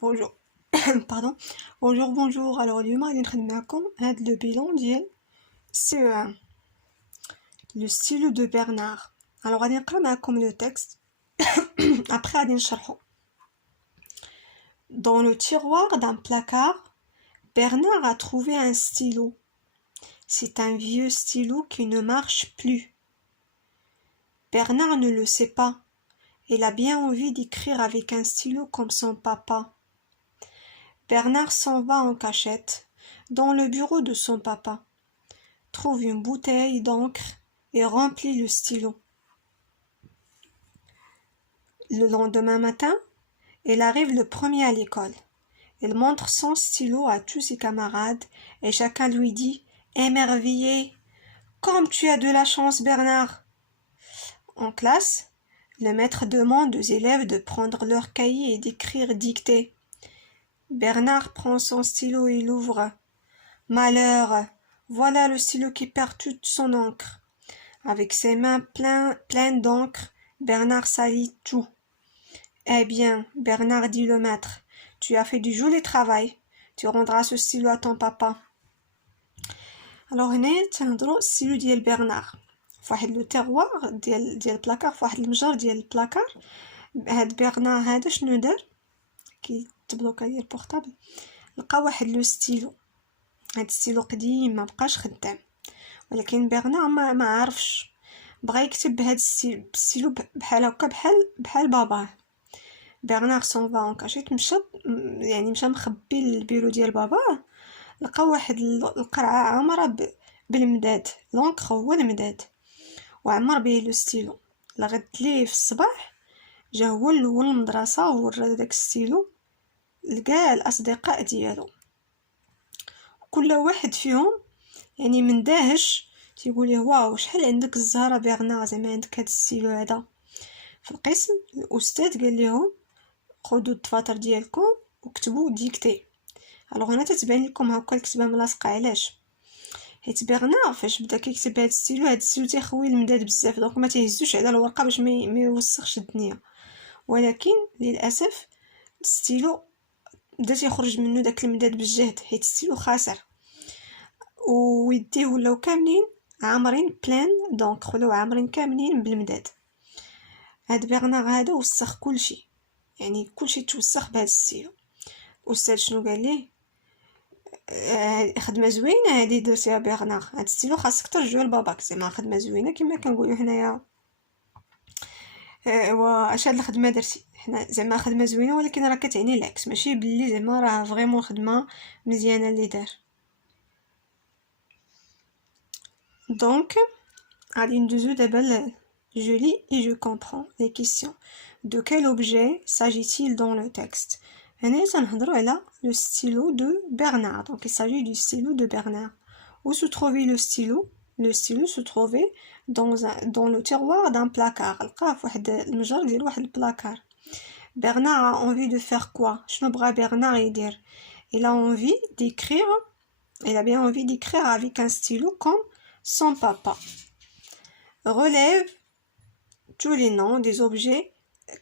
Bonjour. Pardon. Bonjour. Alors, اليوم غادي نخدم معكم هاد le bilan ديال CE1 le stylo de Bernard. Alors غادي نقرا معكم le texte. Après غادي نشرحو. Dans le tiroir d'un placard, Bernard a trouvé un stylo. C'est un vieux stylo qui ne marche plus. Bernard ne le sait pas. Il a bien envie d'écrire avec un stylo comme son papa. Bernard s'en va en cachette dans le bureau de son papa, trouve une bouteille d'encre et remplit le stylo. Le lendemain matin, il arrive le premier à l'école. Il montre son stylo à tous ses camarades et chacun lui dit « Émerveillé, comme tu as de la chance, Bernard !» En classe, le maître demande aux élèves de prendre leur cahier et d'écrire dictée. Bernard prend son stylo et l'ouvre. Malheur, voilà le stylo qui perd toute son encre. Avec ses mains pleines d'encre, Bernard salit tout. Eh bien, Bernard, dit le maître, tu as fait du joli travail. Tu rendras ce stylo à ton papa. Alors هنا تنهضروا السيلو ديال برنار فواحد لو تيغوار ديال البلاكار فواحد المجر ديال البلاكار. هاد برنار هذا شنو دار كي تبلوكا ديال البورطابل لقى واحد لو ستيلو. هاد الستيلو قديم ما بقاش خدام ولكن برنار ما عارفش بغى يكتب بهاد الستيلو بحال هكا بحال باباه. برنار سون فا اون كاشيت مشى مخبي البيرو ديال باباه. لقى واحد القرعه عامره بالمداد لونكر هو المداد وعمر به لو ستيلو. لغد ليه في الصباح جا هو الاول المدرسه وورا داك الستيلو لكاع الاصدقاء ديالو. كل واحد فيهم مندهش تيقول له واو شحال عندك الزهره برنار زعما عندك هاد الستيلو هذا. في القسم الاستاذ قال لهم خذوا الدفاتر ديالكم وكتبوا ديكتي. الوغ هنا تتبان لكم هكا الكتابه ملاصقه. علاش؟ حيت برنار فاش بدا كيكتب هاد الستيلو تيخوي المداد بزاف دونك ما تيهزوش على الورقه باش ما يوسخش الدنيا. ولكن للاسف الستيلو بدا تيخرج منه داك المداد بالجهد حيت الستيلو خاسر ويديه ولاو كاملين عامرين بلان دونك ولاو عامرين كاملين بالمداد. هاد برنار هذا وسخ كلشي كلشي توسخ بهاد الستيلو. الاستاذ شنو قال ليه؟ خدمه زوينه هذه درتيها برنار. هاد الستيلو خاصك ترجعو لباباك زعما خدمه زوينه كما كنقولوا حنايا. واش هاد الخدمه درتي حنا زعما خدمه زوينه ولكن راه كتعني العكس ماشي بلي زعما راه فريمون خدمه مزيانه اللي دار. دونك غادي ندوزو دابا je lis et je comprends les questions. De quel objet s'agit-il dans le texte? هنا تنهضروا على le stylo de Bernard. Donc il s'agit du stylo de Bernard. Où se trouvait le stylo? Le stylo se trouvait dans le tiroir d'un placard. لقاه في واحد المجر ديال واحد البلاكار. Bernard a envie de faire quoi? شنو بغا برنار يدير؟ Il a envie d'écrire. Il a bien envie d'écrire avec un stylo comme son papa. Relève tous les noms des objets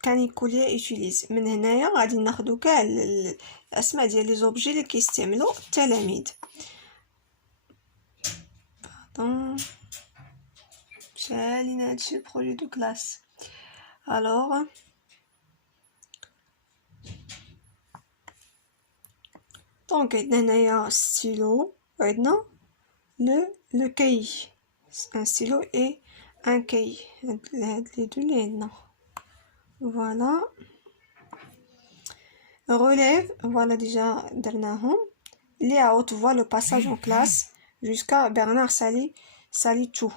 كانيكوليا يوتيليز. من هنايا غادي ناخذوا كاع الاسماء ديال لي زوبجي اللي كيستعملوا التلاميذ. باردون شالينا هادشي البروجي دو كلاس. الوغ دونك عندنا هنايا ستيلو وعندنا لو كاي ان ستيلو اي ان كاي. هاد لي دو اللي عندنا voilà. Relève, voilà déjà درناهم. Layout, voit le passage en classe jusqu'à Bernard salit tout.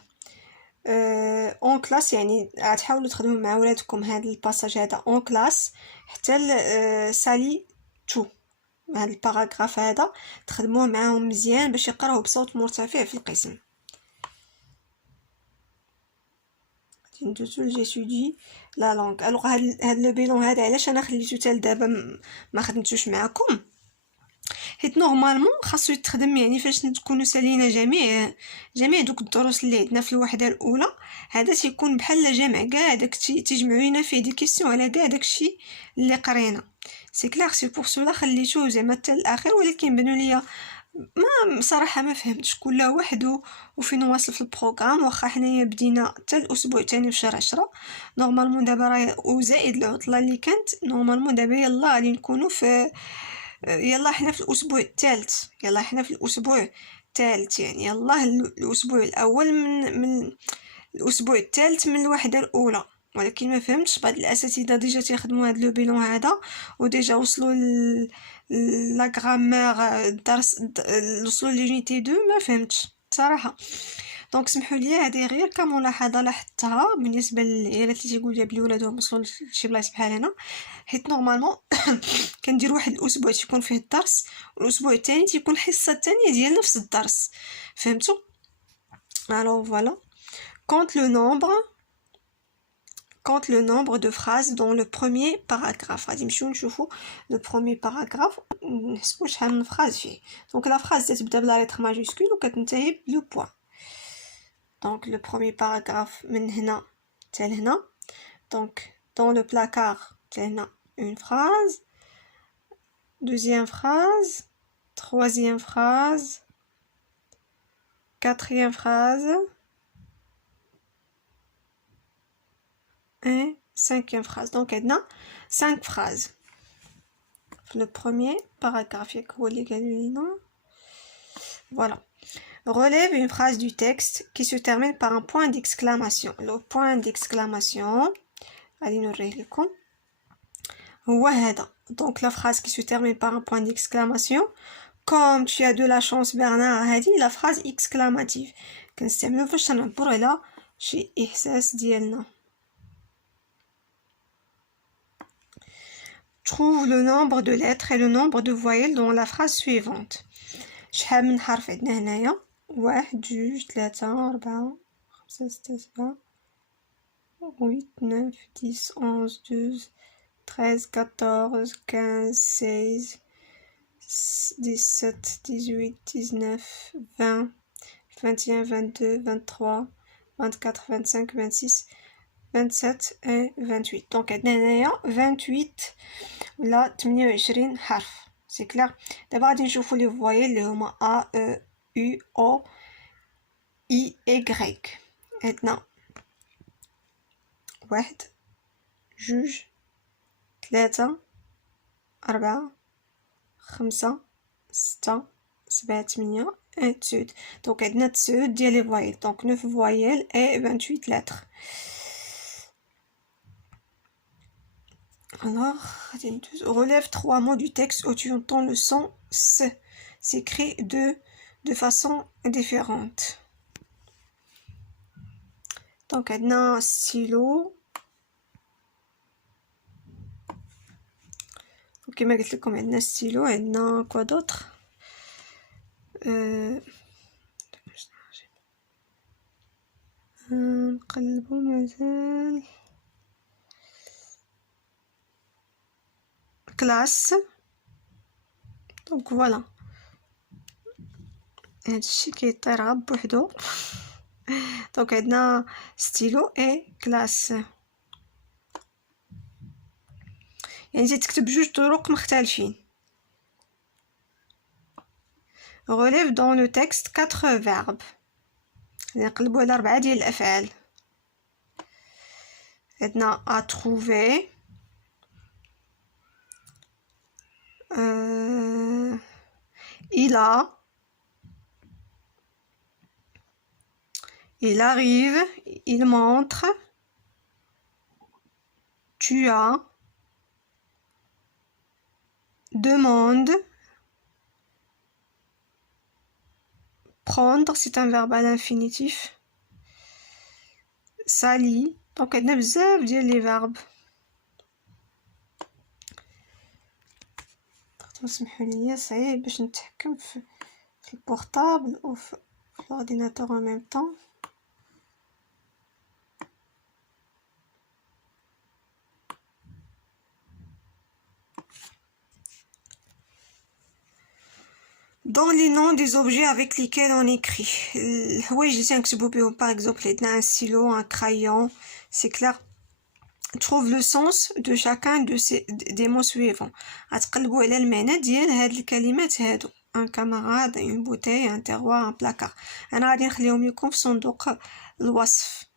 En classe غتحاولوا تخدموا مع ولادكم هذا الباساج هذا en classe حتى salit tout. هذا الباراغراف هذا تخدموه معاهم مزيان باش يقراوه بصوت مرتفع في القسم. ندوزو جيتودي لا لونغ. الوغ هاد لو بيلون هذا علاش انا خليتو حتى لدابا ما خدمتوش معكم؟ حيت نورمالمون خاصو يتخدم فاش تكونوا سالينا جميع دوك الدروس اللي عندنا في الوحده الاولى. هذا تيكون بحال جمع كاع داك تيجمعوا لينا فيه دي كيسيون على كاع داكشي اللي قرينا. سي كلار سي بور سولا خليتوه زعما حتى الاخر، ولكن بانوا ليا ما صراحه ما فهمتش كل وحده وفين واصل في البروغرام. واخا حنايا بدينا حتى الاسبوع الثاني في شهر 10 نورمالمون دابا راه وزائد العطله اللي كانت نورمالمون دابا يلا غادي نكونوا في يلا حنا في الاسبوع الثالث، يلا حنا في الاسبوع الثالث يعني يلا الاسبوع الاول من الاسبوع الثالث من الوحده الاولى. ولكن ما فهمتش بعض الاساتذه ديجا تيخدموا هذا لو بيلون هذا وديجا وصلوا لا غرامير الدرس وصلوا لونيتي 2 ما فهمتش صراحه. دونك سمحوا لي هذه غير كملاحظه لاحظتها بالنسبه للعيالات اللي تيقول لي بلي ولادهم وصلوا لشي بلايص بحال هنا، حيت نورمالمون كندير واحد الاسبوع تيكون فيه الدرس والاسبوع الثاني تيكون الحصه الثانيه ديال نفس الدرس، فهمتوا؟ alors voilà. Compte le nombre de phrases dans le premier paragraphe. غادي نمشيو نشوفوا le premier paragraphe نحسبوا شحال من phrase فيه. Donc la phrase تتبدا بلا lettre majuscule وكتنتهي بلو بوين. Donc le premier paragraphe من هنا حتى لهنا. Donc dans le placard حتى هنا une phrase, deuxième phrase, troisième phrase, quatrième phrase et cinquième phrase. Donc on a 5 phrases. Le premier paragraphe, voilà. Relève une phrase du texte qui se termine par un point d'exclamation. Le point d'exclamation, allez nous réécrire. Donc la phrase qui se termine par un point d'exclamation. Comme tu as de la chance Bernard, هذه la phrase exclamative. كنستعملو فاش نعبروا على شي احساس ديالنا. Trouve le nombre de lettres et le nombre de voyelles dans la phrase suivante. شحال من حرف عندنا هنايا؟ 1 2 3 4 5 6 7 8 9 10 11 12 13 14 15 16 17 18 19 20 21 22 23 24 25 26 27 et 28. Donc عندنا هنايا 28 ولا 28 حرف. سي كلير. دابا غادي نشوفوا لي فوايل اللي هما ا او يو او اي ايغريك. عندنا 1 2 3 4 5 6 7 8 et 9. Donc عندنا 9 ديال لي فوايل. Donc 9 voyelles et 28 lettres. Alors, relève 3 mots du texte où tu entends le son S. S'écrit de façon différente. Donc, on a un stylo. Ok, mais comme on a un stylo, on a quoi d'autre? نقلبو مازال. Classe. Donc voilà. هادشي كيطير غير بوحدو. دونك عندنا ستيلو اي كلاس، يعني تكتب بجوج طرق مختلفين. relève dans le texte 4 verbes. نقلبوا على 4 ديال الافعال. عندنا à trouver, il a, il arrive, il montre, tu as, demande, prendre, c'est un verbe à l'infinitif, sali. Donc عندنا بزاف ديال لي فيرب. اسمحوا لي صعيب باش نتحكم في البورطابل وفي الاورديناتور en même temps. Dans les noms des objets avec lesquels on écrit. الحوايج اللي تنكتبوا بهم par exemple عندنا un stylo, un crayon, c'est clair. trouve le sens de chacun de ces des mots suivants. غتقلبوا على المعنى ديال هاد الكلمات هادو. un camarade, une bouteille, un terroir, un placard. انا غادي نخليهم لكم في صندوق الوصف.